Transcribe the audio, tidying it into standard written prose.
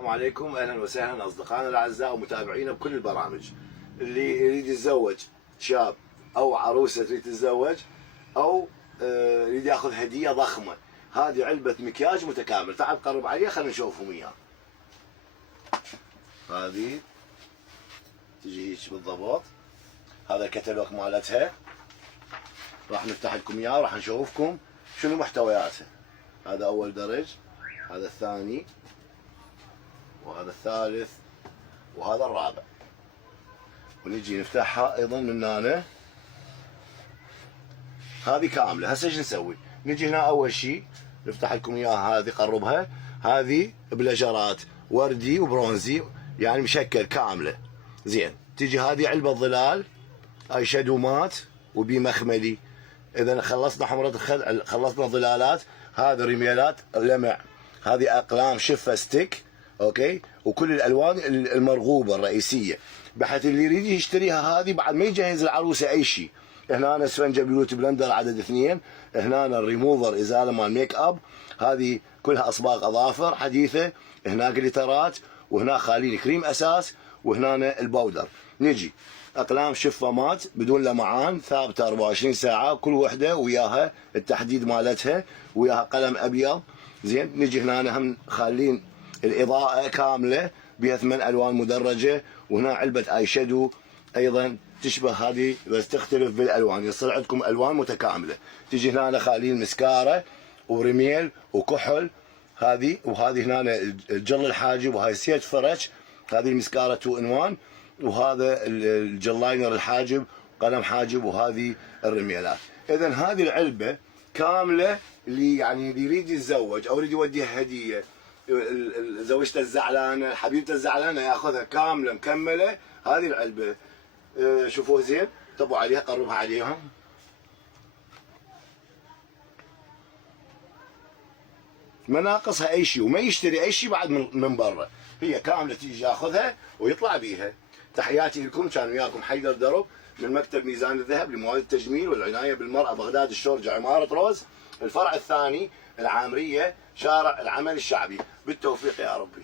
السلام عليكم، اهلا وسهلا اصدقائنا الاعزاء ومتابعينا بكل البرامج. اللي يريد يتزوج، شاب او عروسه تريد تتزوج او يريد ياخذ هديه ضخمه، هذه علبه مكياج متكامل. تعال قرب عليها خلينا نشوفهم اياه. هذه تجي هيك بالضبط، هذا الكتالوج مالتها، راح نفتح لكم اياه وراح نشوفكم شنو محتوياتها. هذا اول درج، هذا الثاني، وهذا الثالث، وهذا الرابع. ونجي نفتحها ايضا من هنا. هذه كامله. هسه ايش نسوي؟ نجي هنا اول شيء نفتح لكم اياها. هذه قربها، هذه بلجرات وردي وبرونزي، يعني مشكل كامله. زين، تجي هذه علبه ظلال اي شادو مات وبي مخملي. اذا خلصنا حمرة الخد، خلصنا ظلالات. هذه رميلات لمع، هذه اقلام شفه ستيك، اوكي، وكل الالوان المرغوبه الرئيسيه، بحيث اللي يريد يشتريها هذه بعد ما يجهز العروسه اي شيء. هنا اسفنجه بيوت بلندر عدد 2، هنا الريموفر ازاله مال ميك اب، هذه كلها اصباغ اظافر حديثه، هنا جليترات، وهنا خالين كريم اساس، وهنا الباودر. نجي اقلام شفه مات بدون لمعان ثابته 24 ساعه، كل وحده وياها التحديد مالتها، وياها قلم ابيض. زين، نجي هنا هم خالين الاضاءه كامله بها 8 الوان مدرجه، وهنا علبه اي شادو ايضا تشبه هذه بس تختلف بالالوان، يصير عندكم الوان متكامله. تجي هنا خالين مسكاره ورميل وكحل، هذه وهذه هنا الجل الحاجب، وهاي سيت فرش، هذه المسكاره 2 in 1، وهذا الجل لاينر الحاجب قلم حاجب، وهذه الرميلات. اذا هذه العلبه كامله اللي يعني اللي يريد يتزوج او يريد يوديها هديه، زوجته الزعلانه، حبيبته الزعلانه، ياخذها كامله مكمله. هذه العلبه شوفوها زين، طبوا عليها، قربها عليهم. ما ناقصها اي شيء، وما يشتري اي شيء بعد من برا، هي كامله تيجي ياخذها ويطلع بيها. تحياتي لكم، كان وياكم حيدر درب من مكتب ميزان الذهب لمواد التجميل والعنايه بالمراه، بغداد الشورجه، عماره روز، الفرع الثاني العامريه، شارع العمل الشعبي. بالتوفيق يا ربي.